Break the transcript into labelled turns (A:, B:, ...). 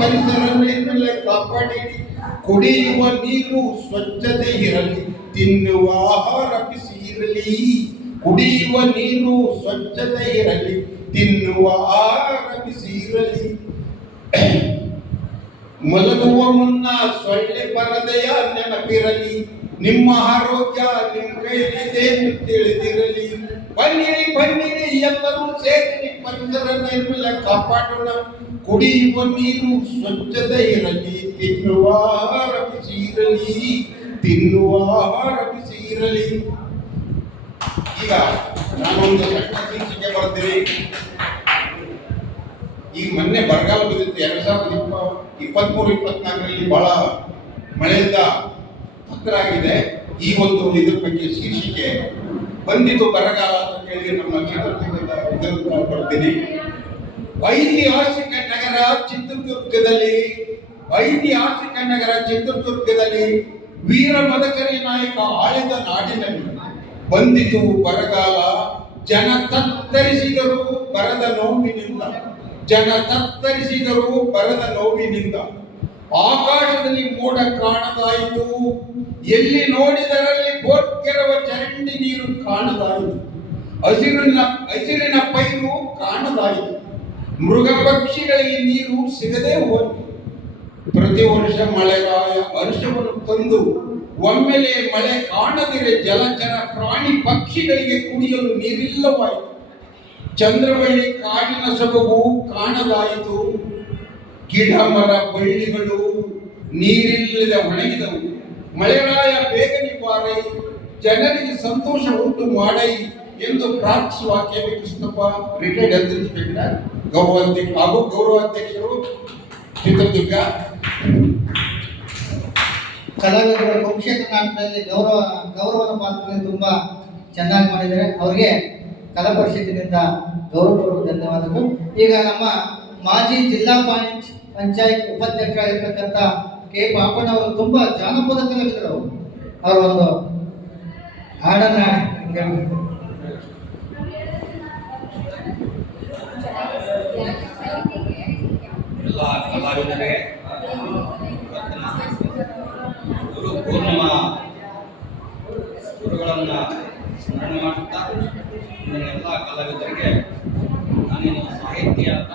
A: ಪರಿಸರ ಕಾಪಾಡಿರಿ ಕುಡಿಯುವ ನೀರು ಸ್ವಚ್ಛತೆ ಇರಲಿ, ತಿನ್ನುವ ಆಹಾರ ಬಿಸಿ ಇರಲಿ. ಕುಡಿಯುವ ನೀರು ಸ್ವಚ್ಛತೆ ಇರಲಿ, ತಿನ್ನುವ ಆಹಾರ ಬಿಸಿ ಇರಲಿ. ಮಲಗುವ ಮುನ್ನ ಸೊಳ್ಳೆ ಪರದೆಯ ನೆನಪಿರಲಿ, ನಿಮ್ಮ ಆರೋಗ್ಯ ನಿಮ್ಮ ಕೈಲಿದೆ ತಿಳಿದಿರಲಿ. ಬನ್ನಿರಿ ಬನ್ನಿರಿ, ಎಲ್ಲರೂ ಸೇರಿ ನೈರ್ಮಲ್ಯ ಕಾಪಾಡೋಣ. ಕುಡಿಯುವ ನೀರು ಸ್ವಚ್ಛತೆ ಇರಲಿ ತಿನ್ನುವ ಆಹಾರ ಬಿಸಿ ಇರಲಿ ತಿನ್ನುವ ಆಹಾರ ಬಿಸಿ ಇರಲಿ ಈಗ ನಾನೊಂದು ಶೀರ್ಷಿಕೆ ಬರ್ತೀನಿ. ಈಗ ಮೊನ್ನೆ ಬರಗಾಲ ಬಂದಿತ್ತು ಎರಡ್ ಸಾವಿರದ ಇಪ್ಪ, ಇಪ್ಪತ್ಮೂರು, ಇಪ್ಪತ್ನಾಲ್ಕರಲ್ಲಿ ಬಹಳ ಮಳೆಯಿಂದ ಹತ್ತಿರಾಗಿದೆ ಈ ಒಂದು ಇದ್ರ ಬಗ್ಗೆ ಶೀರ್ಷಿಕೆ ಬಂದಿತು ಬರಗಾಲ ಅಂತ ಹೇಳಿ ನಮ್ಮ ಚಿತ್ರದುರ್ಗದ ಇದರಿಂದ ಬರ್ತೀನಿ ಐತಿಹಾಸಿಕ ನಗರ ಚಿತ್ರದುರ್ಗದಲ್ಲಿ, ಐತಿಹಾಸಿಕ ನಗರ ಚಿತ್ರದುರ್ಗದಲ್ಲಿ ವೀರ ಮದಕರಿ ನಾಯಕ ಆಳಿದ ನಾಡಿನಲ್ಲಿ ಬಂದಿತು ಬರಗಾಲ. ಜನ ತತ್ತರಿಸಿದರು ಬರದ ನೋವಿನಿಂದ, ಜನ ತತ್ತರಿಸಿದರು ಬರದ ನೋವಿನಿಂದ. ಆಕಾಶದಲ್ಲಿ ಮೋಡ ಕಾಣದಾಯಿತು. ಎಲ್ಲಿ ನೋಡಿದರಲ್ಲಿ ಬೋರ್ಕೆರವ ಚರಂಡಿ ನೀರು ಕಾಣದಾಯಿತು. ಹಸಿರಿನ ಹಸಿರಿನ ಪೈರು ಕಾಣದಾಯಿತು. ಮೃಗ ಪಕ್ಷಿಗಳಿಗೆ ನೀರು ಸಿಗದೆ ಹೋಯಿತು. ಪ್ರತಿ ವರ್ಷ ಮಳೆಗಾಯ ಹರ್ಷವನ್ನು ತಂದು, ಒಮ್ಮೆಲೆ ಮಳೆ ಕಾಣದಿರೆ ಜಲಚರ ಪ್ರಾಣಿ ಪಕ್ಷಿಗಳಿಗೆ ಕುಡಿಯಲು ನೀರಿಲ್ಲವಾಯಿತು. ಚಂದ್ರವಳ್ಳಿ ಕಾಡಿನ ಸೊಬಗು ಕಾಣದಾಯಿತು. ಗಿಡ ಮರ ಬಳ್ಳಿಗಳು, ನೀರಿಲ್ಲದೆ ಒಣಗಿದವು. ಮಳೆಗಾಲ ಬೇಗನೆ ಬಾರೈ ಜನರಿಗೆ ಸಂತೋಷ ಉಂಟು ಮಾಡೈ ಎಂದು ಪ್ರಾರ್ಥಿಸುವ K V Krishnappa retired health inspector ಗೌರವಾಧ್ಯಕ್ಷ ಹಾಗೂ ಗೌರವಾಧ್ಯಕ್ಷರು, ಚಿತ್ರದುರ್ಗ
B: ಕಲಾವಿದರ ಕುಕ್ಷೇತ್ರ ನಾಟಕದಲ್ಲಿ ಗೌರವ, ಗೌರವದ ಪಾತ್ರದಲ್ಲಿ ತುಂಬಾ ಚೆನ್ನಾಗಿ ಮಾಡಿದ್ದಾರೆ. ಅವರಿಗೆ ಕಲಾ ಪರಿಷತ್ತಿನಿಂದ ಗೌರವಪೂರ್ವಕ ಧನ್ಯವಾದಗಳು. ಈಗ ನಮ್ಮ ಮಾಜಿ ಜಿಲ್ಲಾ ಪಂಚ್ ಪಂಚಾಯತ್ ಉಪಾಧ್ಯಕ್ಷರಾಗಿರ್ತಕ್ಕಂಥ ಕೆ ಪಾಪಣ್ಣವರು ತುಂಬ ಜಾನಪದ ಕಲಾವಿದರು ಅವರು. ಒಂದು ಹಾಡನ್ನ
C: ಎಲ್ಲ ಕಲಾವಿದರೇ, ಗುರು ಪೂರ್ಣಿಮ ಗುರುಗಳನ್ನು ಸ್ಮರಣೆ ಮಾಡುತ್ತಾ ಎಲ್ಲ ಕಲಾವಿದರಿಗೆ ನಾನೇನು ಸಾಹಿತ್ಯ ಅಂತ